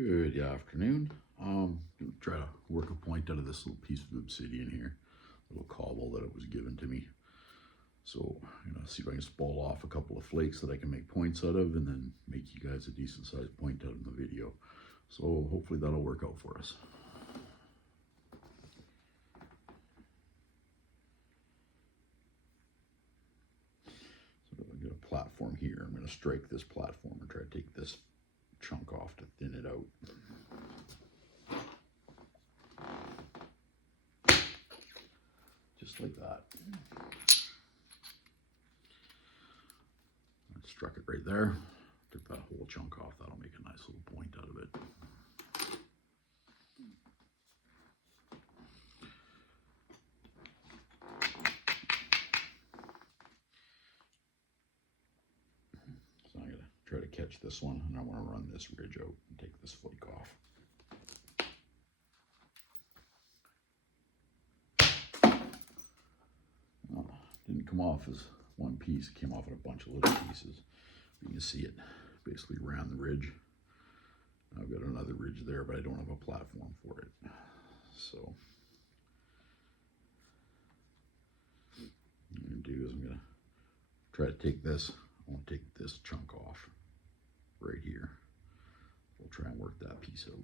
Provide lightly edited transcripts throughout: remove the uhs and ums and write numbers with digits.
Good afternoon. I'm going to try to work a point out of this little piece of obsidian here, little cobble that it was given to me. So I'm going to see if I can spall off a couple of flakes that I can make points out of and then make you guys a decent sized point out in the video. So hopefully that'll work out for us. So I've got a platform here. I'm going to strike this platform and try to take this chunk off to thin it out. Just like that. I struck it right there. Took that whole chunk off. That'll make a nice little point out of it. So I'm going to try to catch this one, and I want to run this ridge out and take this flake off. Didn't come off as one piece, it came off in a bunch of little pieces. You can see it basically ran the ridge. I've got another ridge there, but I don't have a platform for it. So what I'm going to do is I'm going to try to take this. I want to take this chunk off right here. We'll try and work that piece out.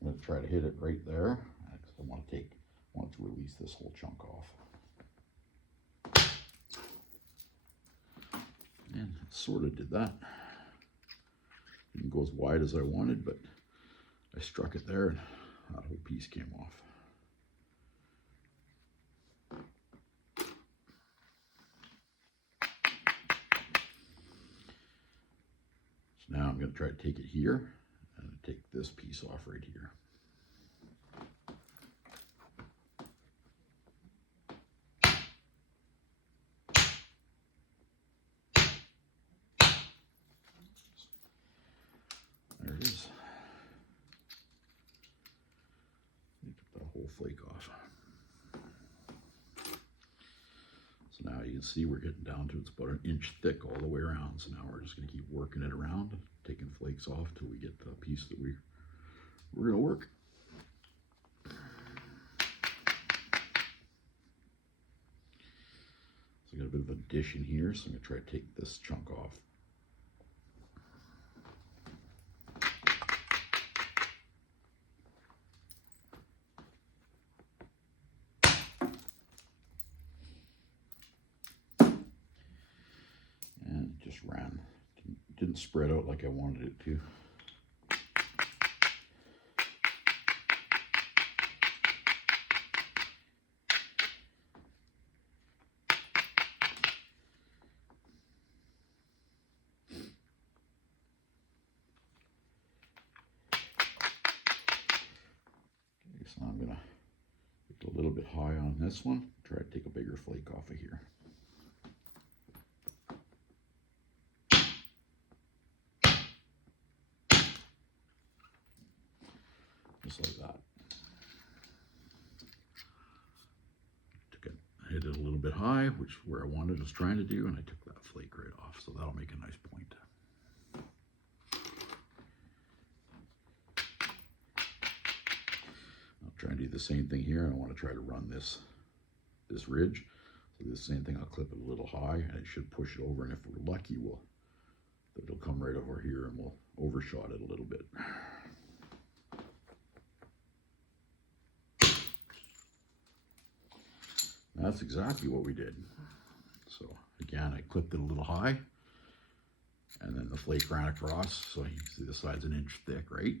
I'm going to try to hit it right there because I want to release this whole chunk off. And it sort of did that. Didn't go as wide as I wanted, but I struck it there and that whole piece came off. So now I'm going to try to take it here and take this piece off right here. There it is. Took that whole flake off. So now you can see we're getting down to it's about an inch thick all the way around. So now we're just going to keep working it around, taking flakes off till we get the piece that we're going to work. So I got a bit of addition here, so I'm going to try to take this chunk off. And it just ran. Didn't spread out like I wanted it to. So I'm going to get a little bit high on this one, try to take a bigger flake off of here. Just like that. Hit it a little bit high, which is where I wanted, was trying to do, and I took that flake right off, so that'll make a nice point. Try and do the same thing here. I want to try to run this ridge. So the same thing, I'll clip it a little high and it should push it over, and if we're lucky, it'll come right over here and we'll overshot it a little bit. That's exactly what we did. So again, I clipped it a little high and then the flake ran across, so you can see the side's an inch thick, right?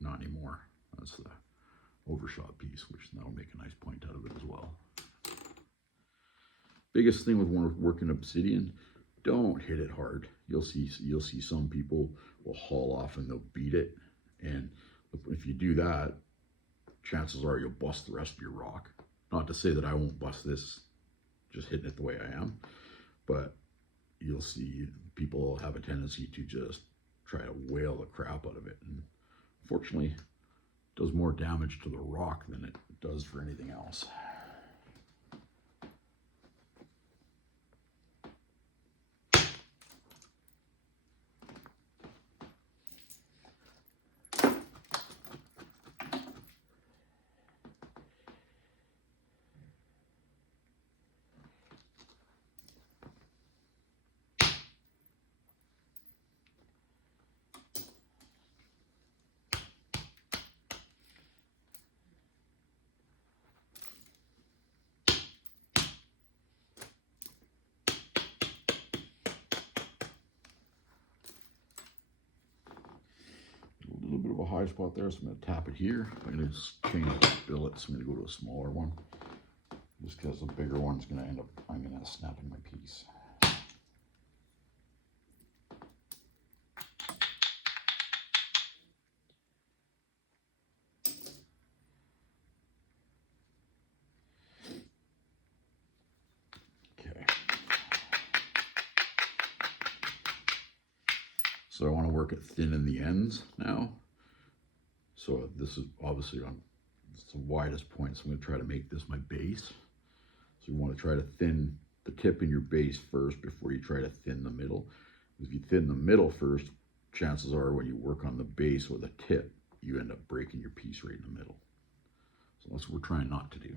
Not anymore. That's the overshot piece, which that'll make a nice point out of it as well. Biggest thing with working obsidian, don't hit it hard. You'll see some people will haul off and they'll beat it, and if you do that, chances are you'll bust the rest of your rock. Not to say that I won't bust this just hitting it the way I am, but you'll see people have a tendency to just try to whale the crap out of it, and unfortunately it does more damage to the rock than it does for anything else. A little bit of a high spot there, so I'm going to tap it here. I'm going to change the billet, so I'm going to go to a smaller one. Just because the bigger one's going to end up, I'm going to end up snapping my piece. Okay. So I want to work it thin in the ends now. So this is obviously on the widest point, so I'm going to try to make this my base. So you want to try to thin the tip in your base first before you try to thin the middle. If you thin the middle first, chances are when you work on the base or the tip, you end up breaking your piece right in the middle. So that's what we're trying not to do.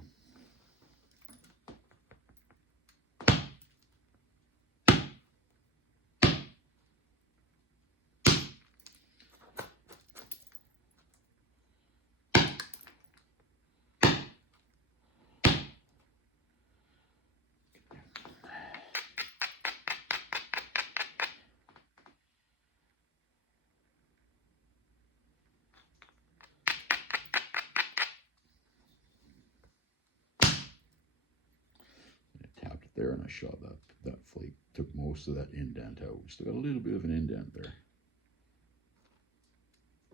There, and I shot that flake, took most of that indent out. We still got a little bit of an indent there.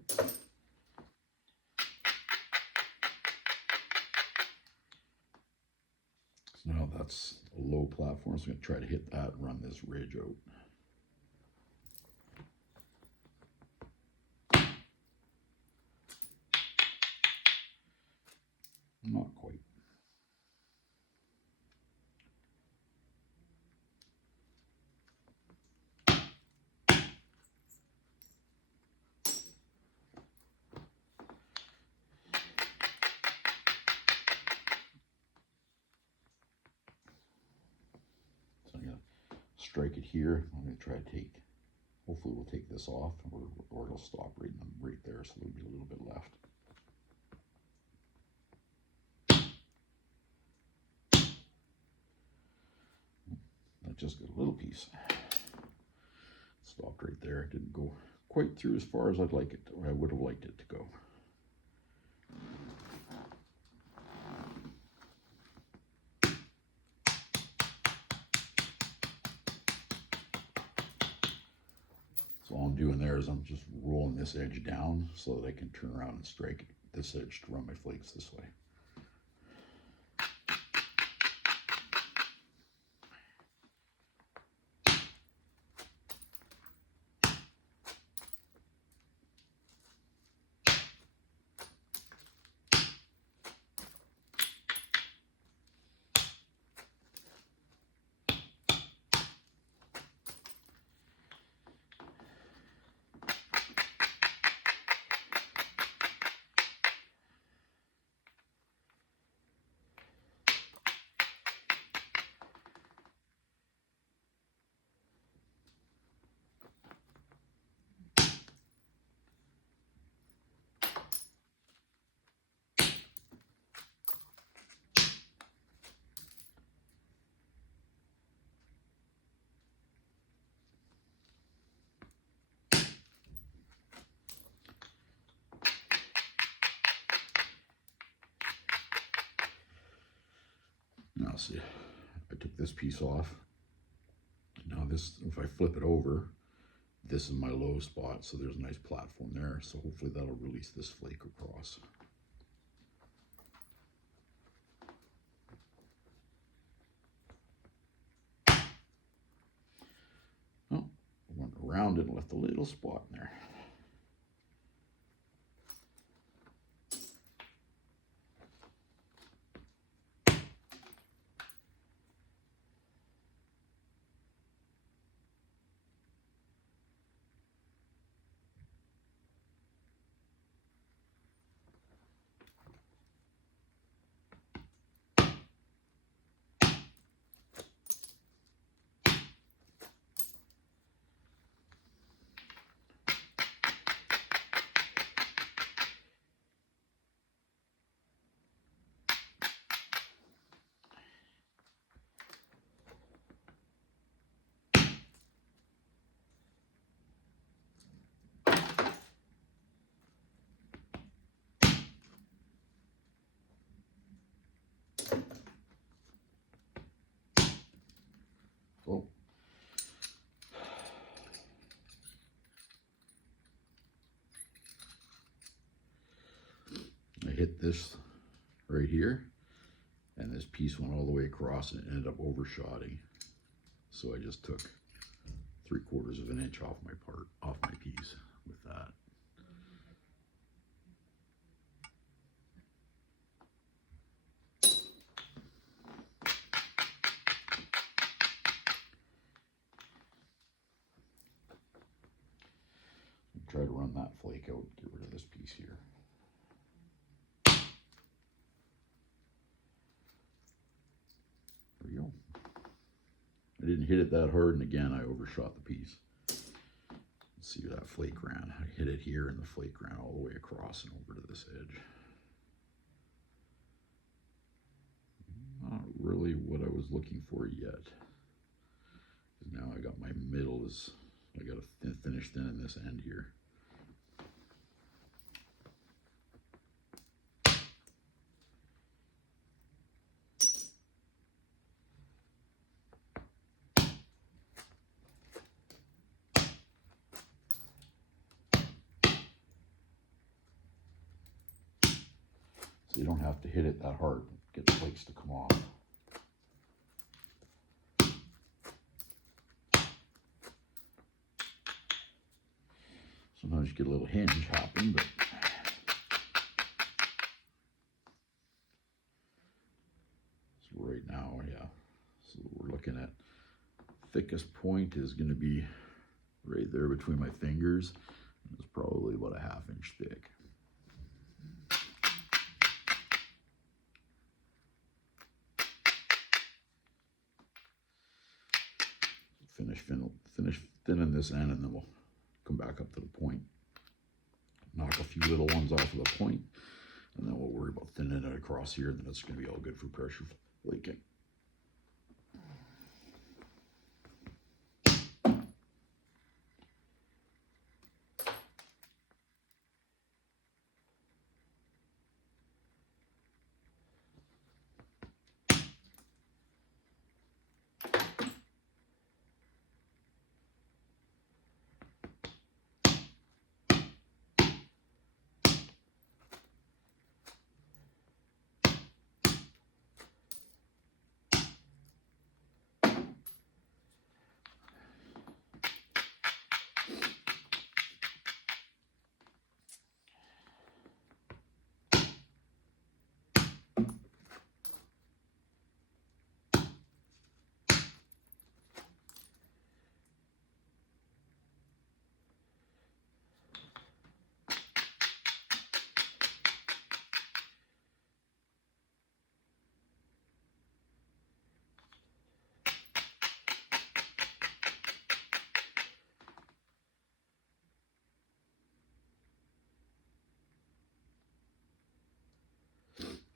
So now that's a low platform, so I'm going to try to hit that and run this ridge out. Not quite. So I'm going to strike it here. I'm going to try to take, hopefully we'll take this off, or it'll stop right there, so there'll be a little bit left. I just got a little piece. Stopped right there. It didn't go quite through as far as I'd like it, or I would have liked it to go. So all I'm doing there is I'm just rolling this edge down so that I can turn around and strike this edge to run my flakes this way. Now see, I took this piece off. Now this, if I flip it over, this is my low spot, so there's a nice platform there. So hopefully that'll release this flake across. around it and left a little spot in there. Oh. I hit this right here, and this piece went all the way across and it ended up overshotting. So I just took 3/4 of an inch off my piece with that. Try to run that flake out, get rid of this piece here. There we go. I didn't hit it that hard, and again, I overshot the piece. Let's see where that flake ran. I hit it here, and the flake ran all the way across and over to this edge. Not really what I was looking for yet. Now I got my middle I got to finish thinning this end here. So you don't have to hit it that hard, get the flakes to come off. Sometimes you get a little hinge happen, but so right now, yeah. So we're looking at thickest point is going to be right there between my fingers. It's probably about a 1/2 inch thick. Finish thinning this end, and then we'll come back up to the point. Knock a few little ones off of the point, and then we'll worry about thinning it across here, and then it's going to be all good for pressure flaking.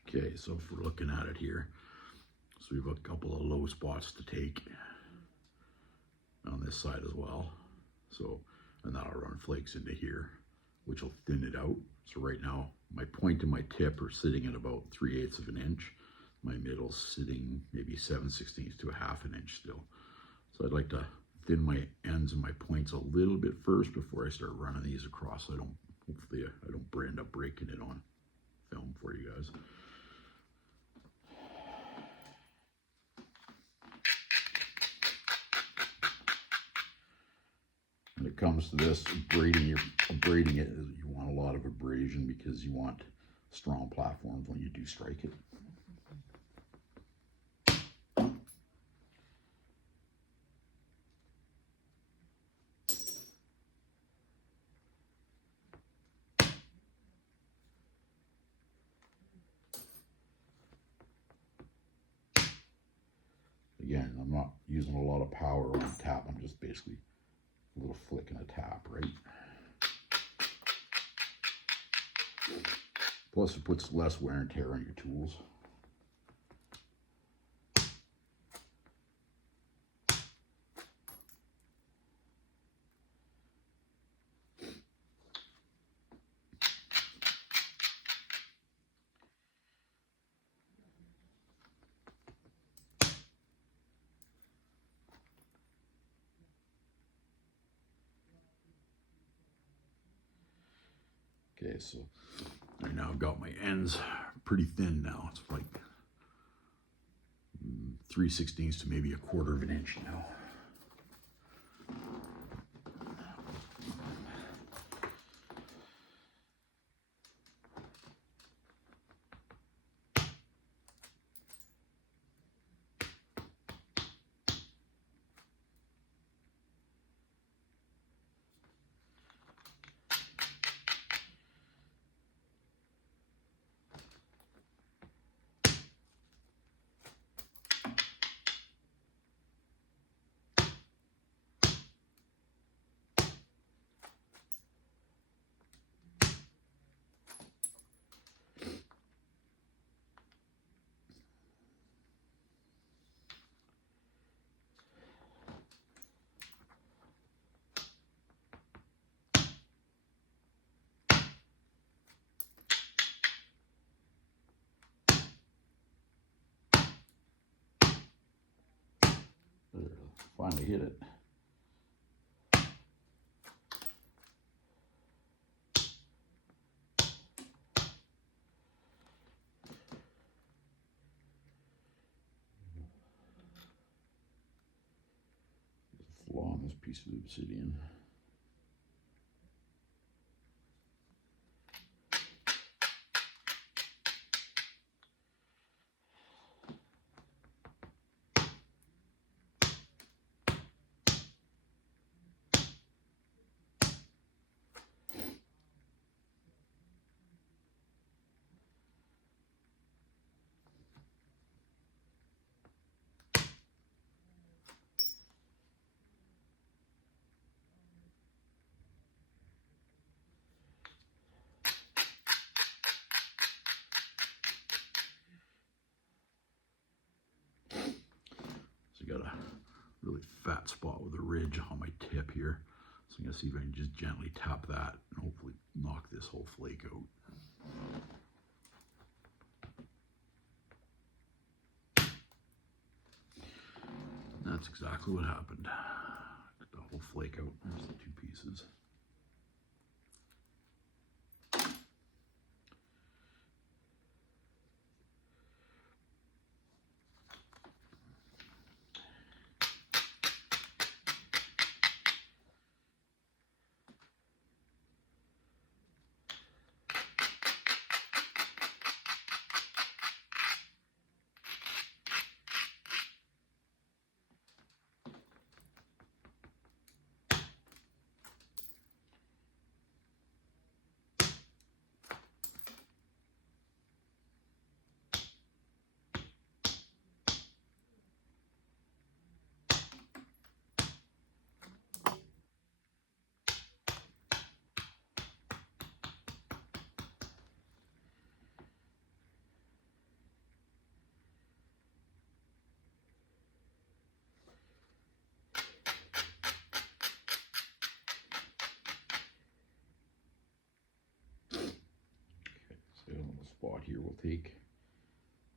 Okay, so if we're looking at it here, so we have a couple of low spots to take on this side as well. So, and that'll run flakes into here, which will thin it out. So right now, my point and my tip are sitting at about 3/8 of an inch. My middle's sitting maybe 7/16 to a 1/2 an inch still. So I'd like to thin my ends and my points a little bit first before I start running these across. So hopefully I don't end up breaking it on film for you guys. And it comes to this, abrading it, you want a lot of abrasion because you want strong platforms when you do strike it. Again, I'm not using a lot of power on the tap. I'm just basically a little flick and a tap, right? Plus, it puts less wear and tear on your tools. Okay, so I now got my ends pretty thin now. It's like 3/16 to maybe 1/4 of an inch now. Finally hit it. There's a flaw in this piece of obsidian. So I got a really fat spot with a ridge on my tip here. So I'm gonna see if I can just gently tap that and hopefully knock this whole flake out. That's exactly what happened. Got the whole flake out. There's the 2 pieces. So a little spot here we'll take,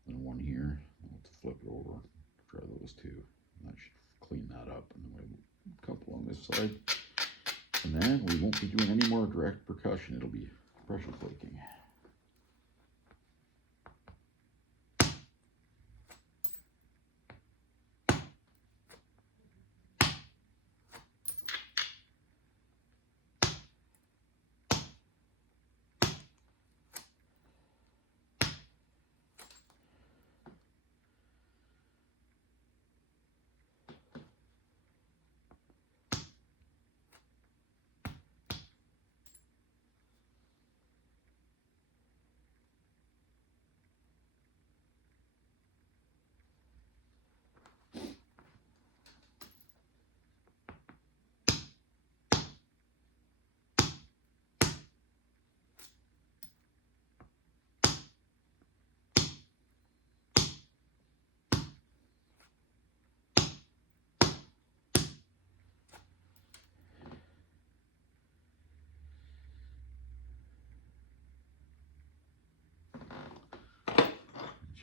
and one here. We'll flip it over, try those 2. And that should clean that up. And then we have a couple on this side. And then we won't be doing any more direct percussion. It'll be pressure flaking.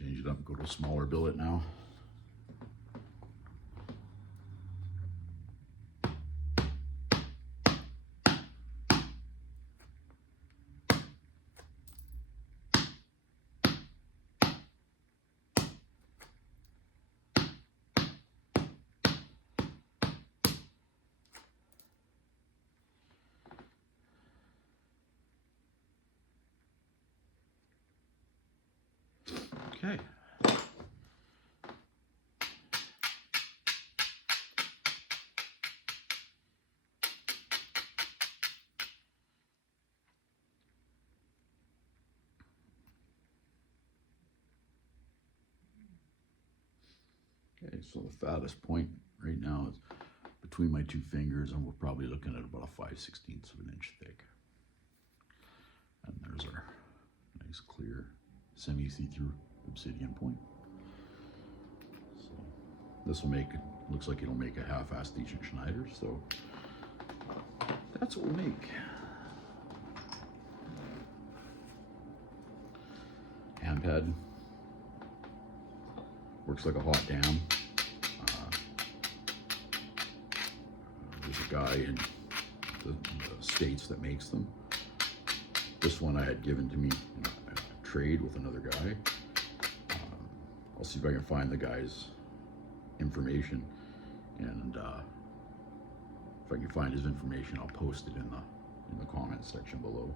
Change it up, go to a smaller billet now. Okay. Okay, so the fattest point right now is between my two fingers, and we're probably looking at about a 5/16 of an inch thick. And there's our nice clear semi-see-through obsidian point. So this will make, looks like it'll make a half-assed decent Schneider, so that's what we'll make. Hand pad works like a hot damn. There's a guy in the States that makes them. This one I had given to me in a trade with another guy. I'll see if I can find the guy's information, and if I can find his information, I'll post it in the comments section below.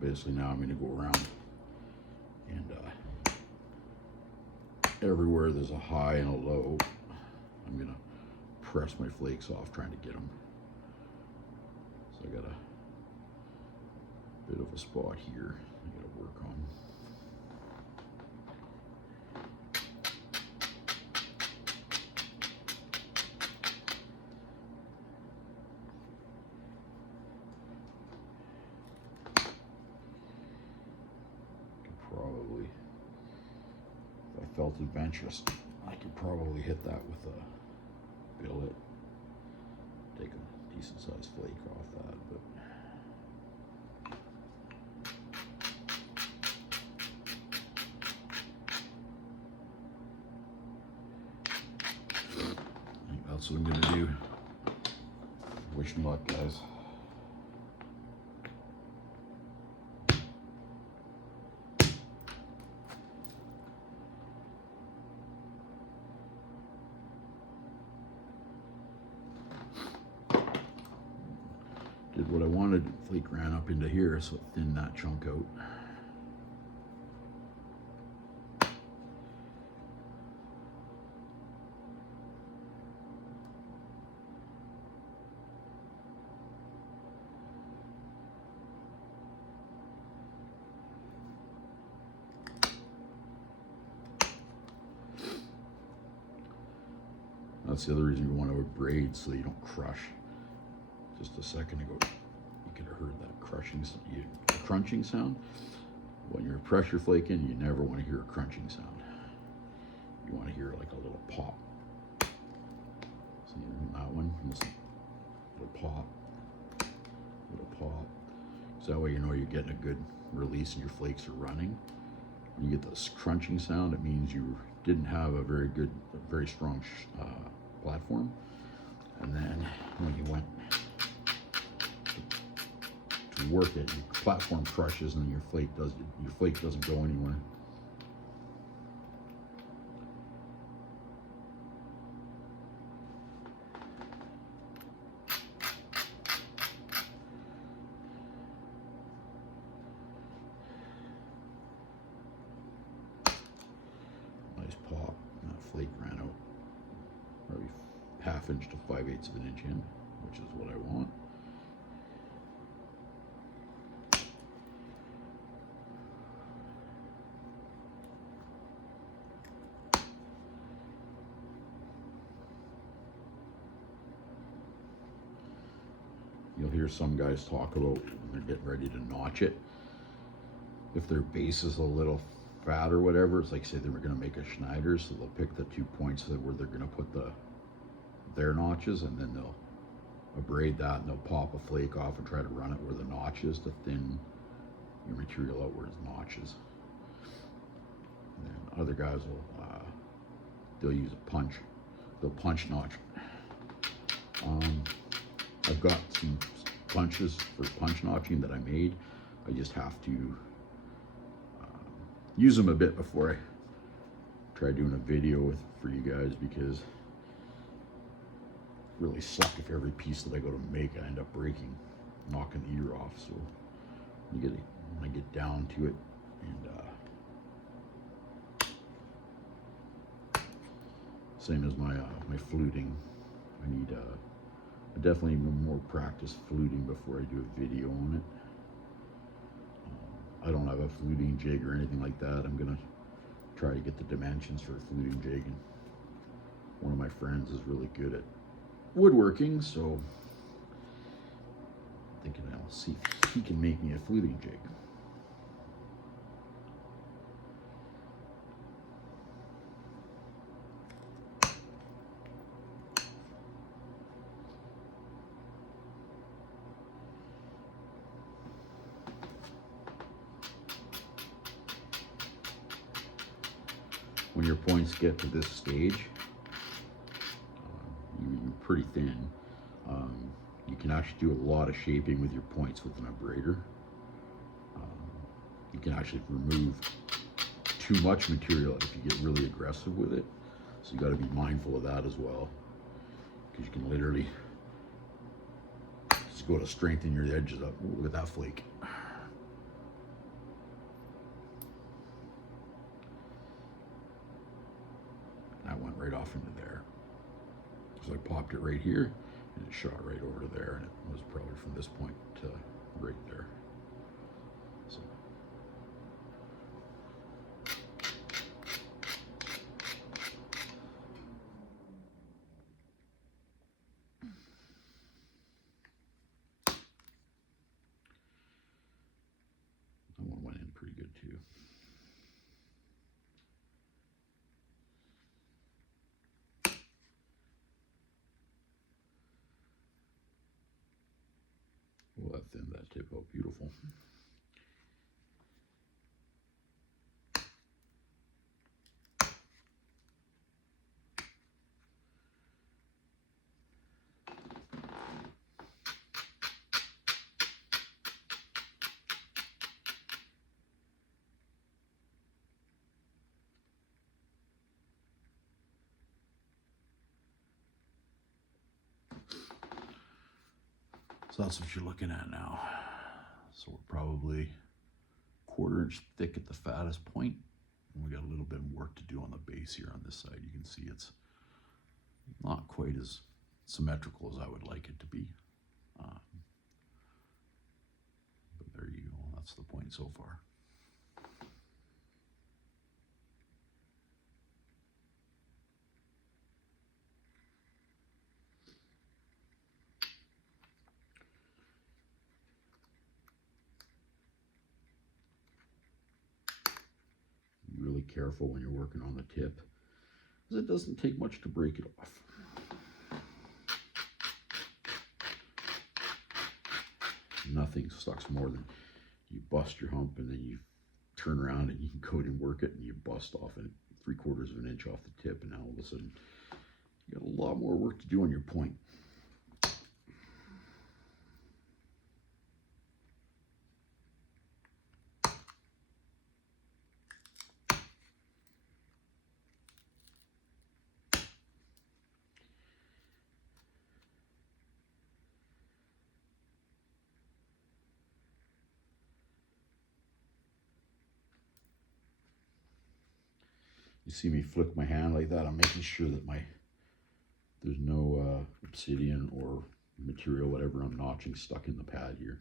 Basically now I'm going to go around and everywhere there's a high and a low, I'm going to press my flakes off trying to get them. So I got a bit of a spot here I got to work on. Probably, if I felt adventurous, I could probably hit that with a billet. Take a decent sized flake off that, but I think that's what I'm gonna do. Wish me luck, guys. Did what I wanted, flake ran up into here, so it thinned that chunk out. That's the other reason you want to braid, so you don't crush. Just a second ago, you could have heard that crunching sound. When you're pressure flaking, you never want to hear a crunching sound. You want to hear like a little pop. See that one? Listen, little pop, little pop. So that way you know you're getting a good release and your flakes are running. When you get this crunching sound, it means you didn't have a very strong platform. And then when you went to work it, your platform crushes and your flake doesn't go anywhere. 1/2 inch to 5/8 of an inch in, which is what I want. You'll hear some guys talk about when they're getting ready to notch it. If their base is a little fat or whatever, it's like say they were going to make a Schneider, so they'll pick the 2 points where they're going to put their notches, and then they'll abrade that and they'll pop a flake off and try to run it where the notch is to thin your material out where its notches. And then other guys will they'll use a punch. They'll punch notch. I've got some punches for punch notching that I made. I just have to use them a bit before I try doing a video for you guys, because it really suck if every piece that I go to make I end up breaking, knocking the ear off. So when I get down to it, and same as my fluting, I definitely need more practice fluting before I do a video on it. I don't have a fluting jig or anything like that. I'm gonna try to get the dimensions for a fluting jig, and one of my friends is really good at woodworking, so I'm thinking I'll see if he can make me a fluting jig. When your points get to this stage, you're pretty thin. You can actually do a lot of shaping with your points with an abrader. You can actually remove too much material if you get really aggressive with it. So you got to be mindful of that as well, because you can literally just go to strengthen your edges up. Ooh, look at that flake. That went right off into there. So I popped it right here, and it shot right over to there, and it was probably from this point to right there. So that one went in pretty good too. Well, that thinned that tip out beautiful. So that's what you're looking at now. So we're probably 1/4 inch thick at the fattest point, and we got a little bit of work to do on the base here on this side. You can see it's not quite as symmetrical as I would like it to be. But there you go, that's the point so far. Be really careful when you're working on the tip, because it doesn't take much to break it off. Nothing sucks more than you bust your hump and then you turn around and you can go and work it and you bust off it 3/4 of an inch off the tip, and now all of a sudden you got a lot more work to do on your point. You see me flick my hand like that, I'm making sure that there's no obsidian or material, whatever I'm notching, stuck in the pad here.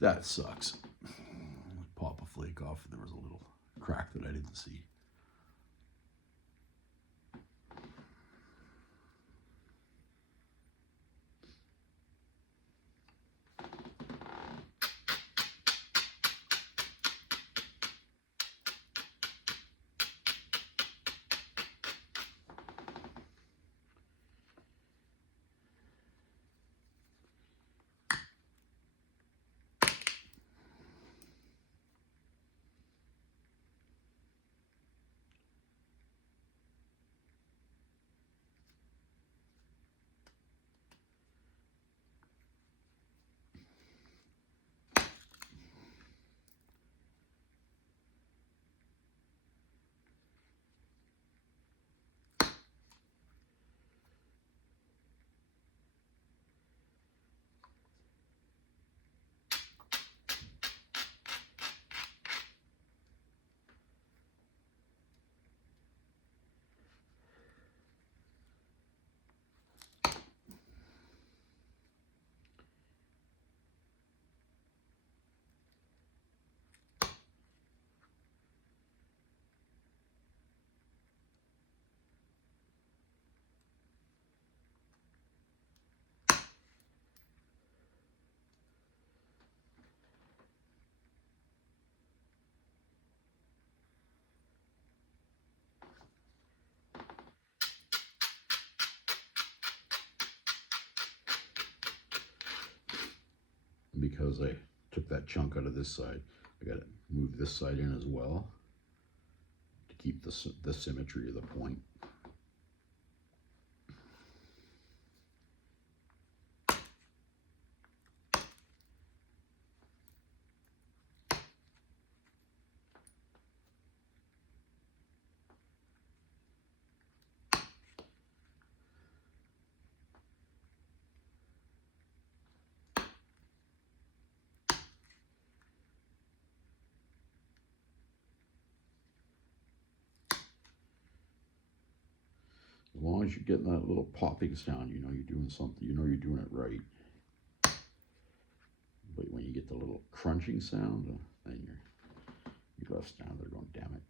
That sucks. Pop a flake off. There was a little crack that I didn't see. Because I took that chunk out of this side, I got to move this side in as well to keep the symmetry of the point. As long as you're getting that little popping sound, you know you're doing something, you know you're doing it right. But when you get the little crunching sound, then you're left down there going, damn it.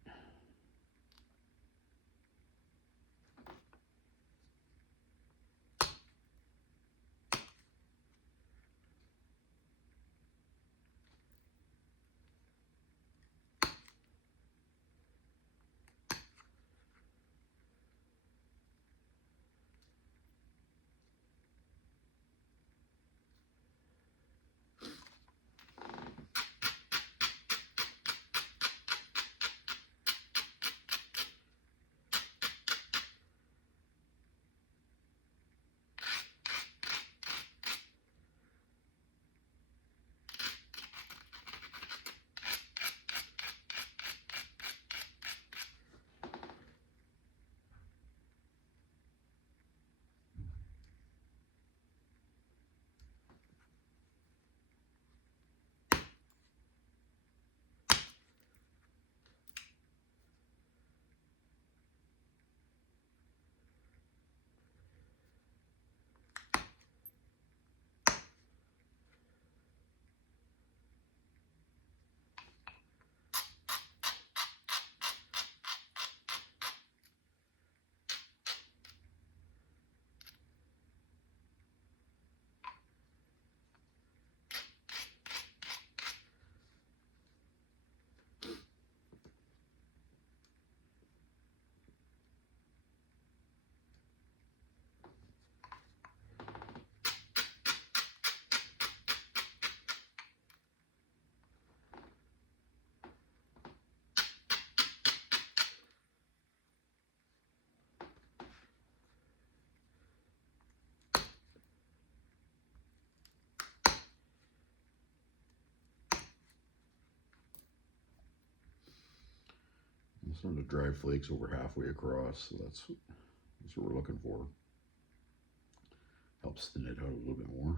starting to dry flakes over halfway across, so that's what we're looking for. Helps thin it out a little bit more.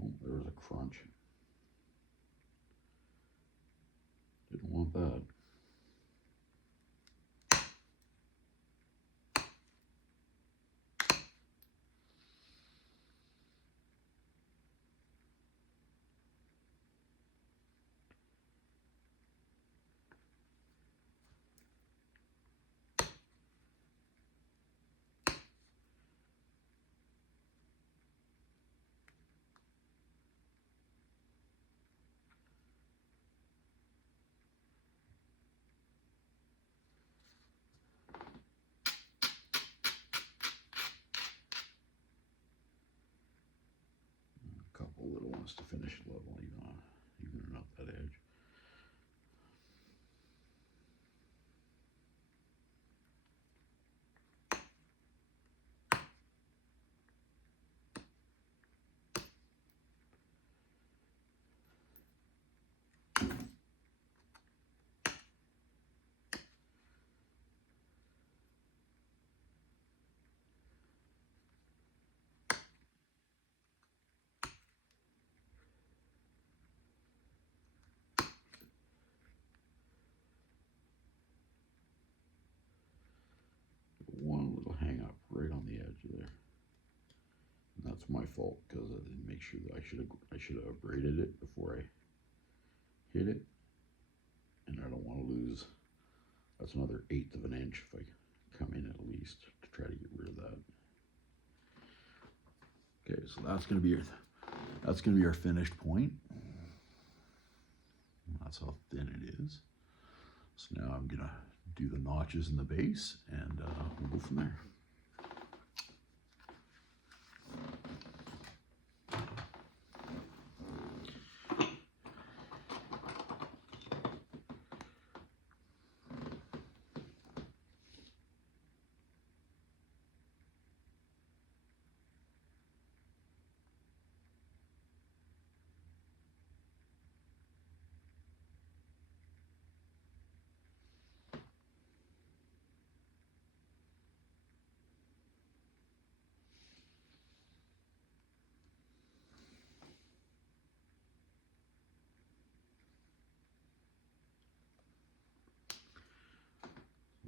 Oh, there was a crunch. Didn't want that. A couple little ones to finish leveling on, evening up that edge. One little hang up right on the edge there. And that's my fault because I didn't make sure that I should have braided it before I hit it. And I don't want to lose, that's another 1/8 of an inch if I come in at least to try to get rid of that. Okay, so that's gonna be our finished point. That's how thin it is. So now I'm gonna do the notches in the base and we'll go from there.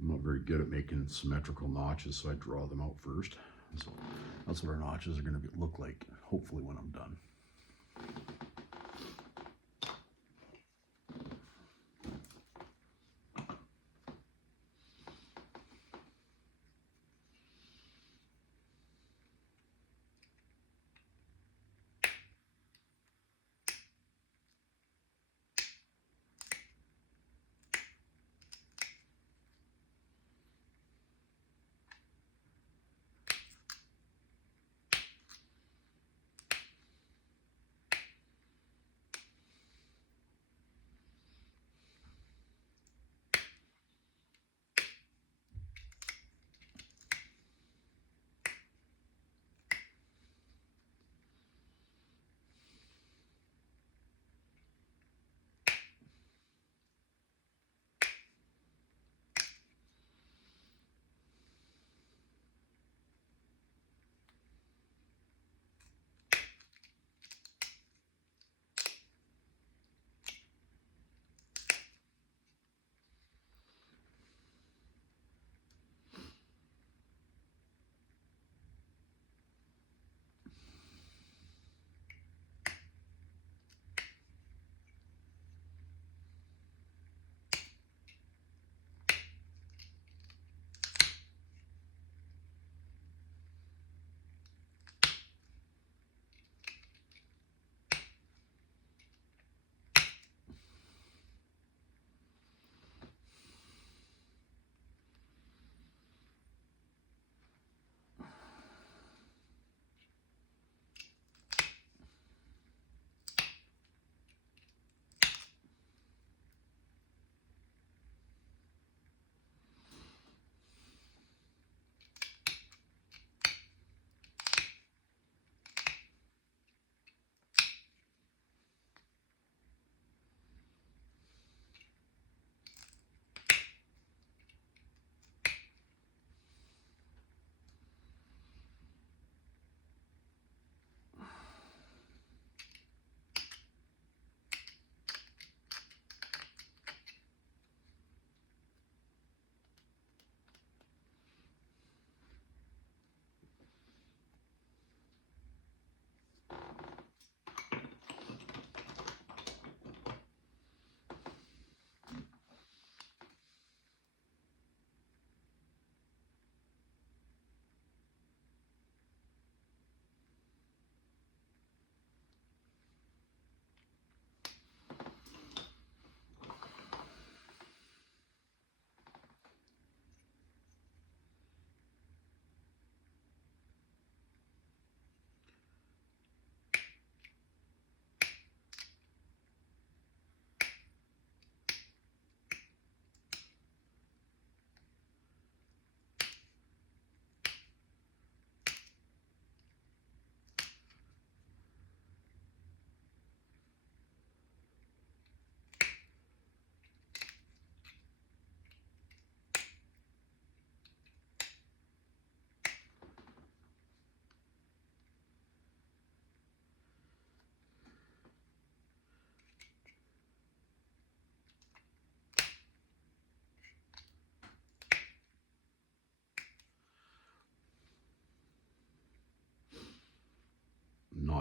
I'm not very good at making symmetrical notches, so I draw them out first. So that's what our notches are going to look like, hopefully, when I'm done.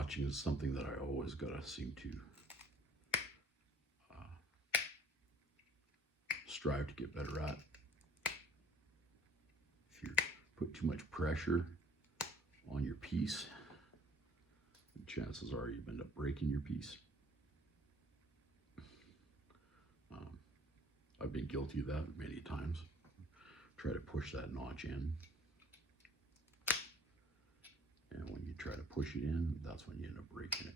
notching is something that I always gotta seem to strive to get better at. If you put too much pressure on your piece, chances are you end up breaking your piece. I've been guilty of that many times. Try to push that notch in, and when you try to push it in, that's when you end up breaking it.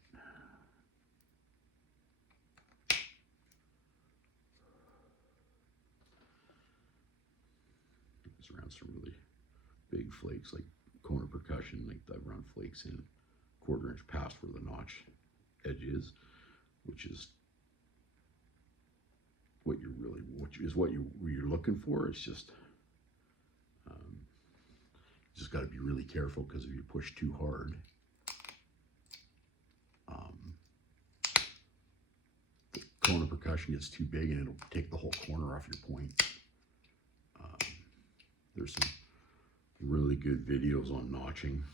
Just ran some really big flakes, like corner percussion, like I've run flakes in 1/4 inch past where the notch edge is, which is what you're looking for. It's just you just got to be really careful, because if you push too hard, the corner percussion gets too big and it'll take the whole corner off your point. There's some really good videos on notching.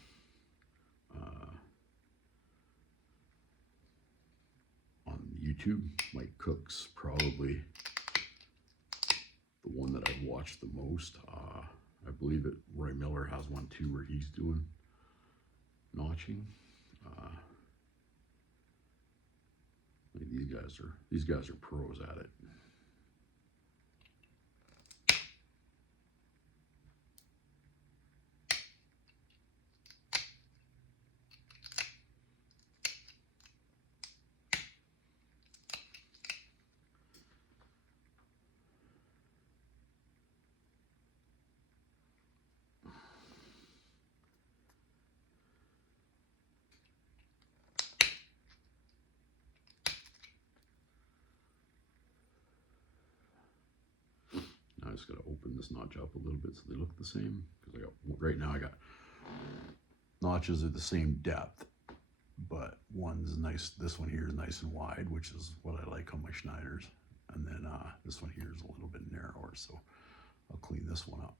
On YouTube, Mike Cook's probably the one that I've watched the most. I believe it. Roy Miller has one too, where he's doing notching. These guys are pros at it. I just got to open this notch up a little bit so they look the same, because right now I got notches at the same depth, but one's nice. This one here is nice and wide, which is what I like on my Schneiders, and then this one here is a little bit narrower, so I'll clean this one up,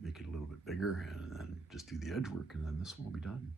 make it a little bit bigger, and then just do the edge work, and then this one will be done.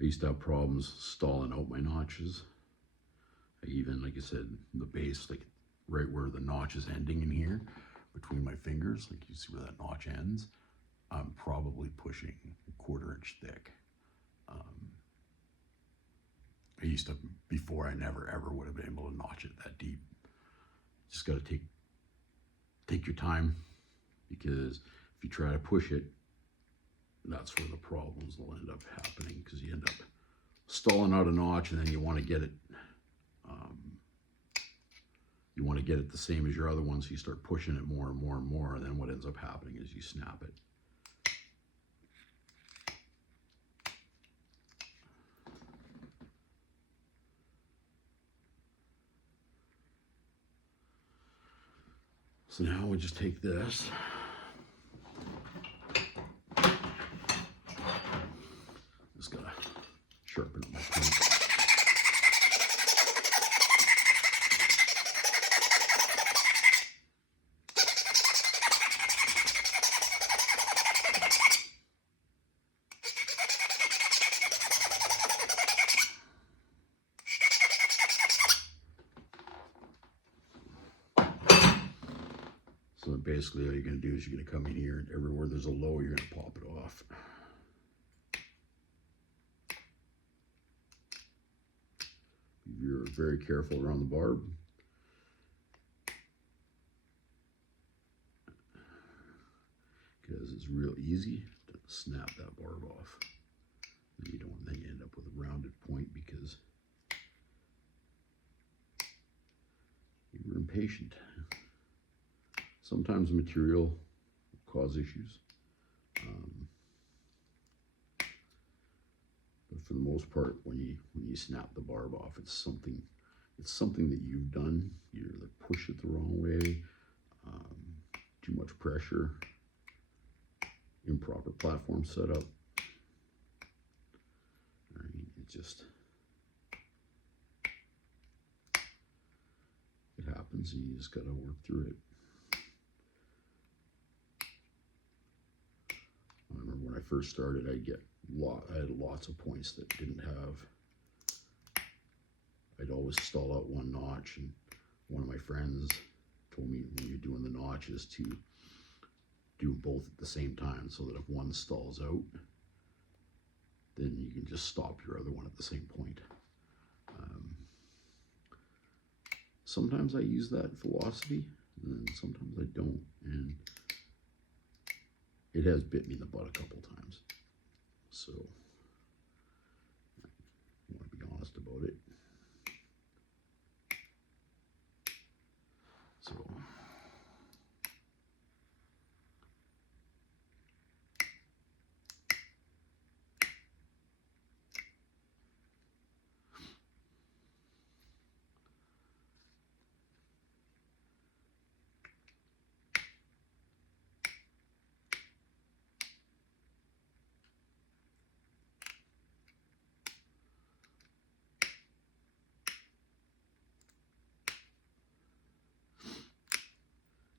I used to have problems stalling out my notches. I even, like I said, the base, like right where the notch is ending in here, between my fingers, like you see where that notch ends, I'm probably pushing 1/4 inch thick. I used to, before, I never ever would have been able to notch it that deep. Just got to take your time, because if you try to push it, that's where the problems will end up happening, because you end up stalling out a notch, and then you want to get it the same as your other one, so you start pushing it more and more and more, and then what ends up happening is you snap it. So now we just take this, just gotta sharpen up my point. So basically all you're going to do is you're going to come in here, and everywhere there's a low, you're going to pop it off. You're very careful around the barb. Because it's real easy to snap that barb off. And then you end up with a rounded point because you were impatient. Sometimes material cause issues. But for the most part, when you snap the barb off, it's something that you've done. You either push it the wrong way, too much pressure, improper platform setup. Right? It happens, and you just got to work through it. I remember when I first started, I had lots of points that didn't have. I'd always stall out one notch, and one of my friends told me when you're doing the notches to do both at the same time, so that if one stalls out, then you can just stop your other one at the same point. Sometimes I use that philosophy, and then sometimes I don't, and it has bit me in the butt a couple times. So I want to be honest about it. So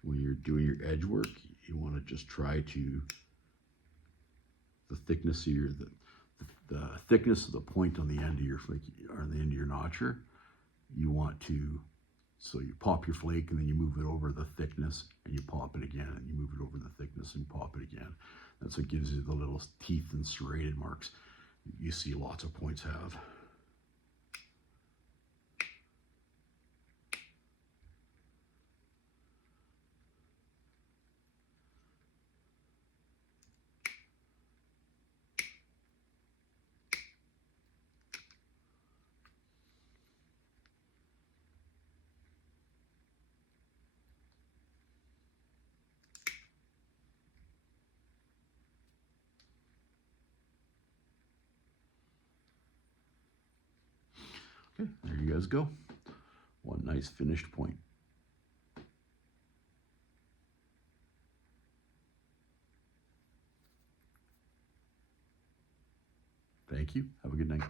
when you're doing your edge work, you want to just try to, the thickness of the thickness of the point on the end of your flake, or the end of your notcher, you want to, so you pop your flake and then you move it over the thickness and you pop it again, and you move it over the thickness and pop it again. That's what gives you the little teeth and serrated marks you see lots of points have. Okay, there you guys go. One nice finished point. Thank you. Have a good night.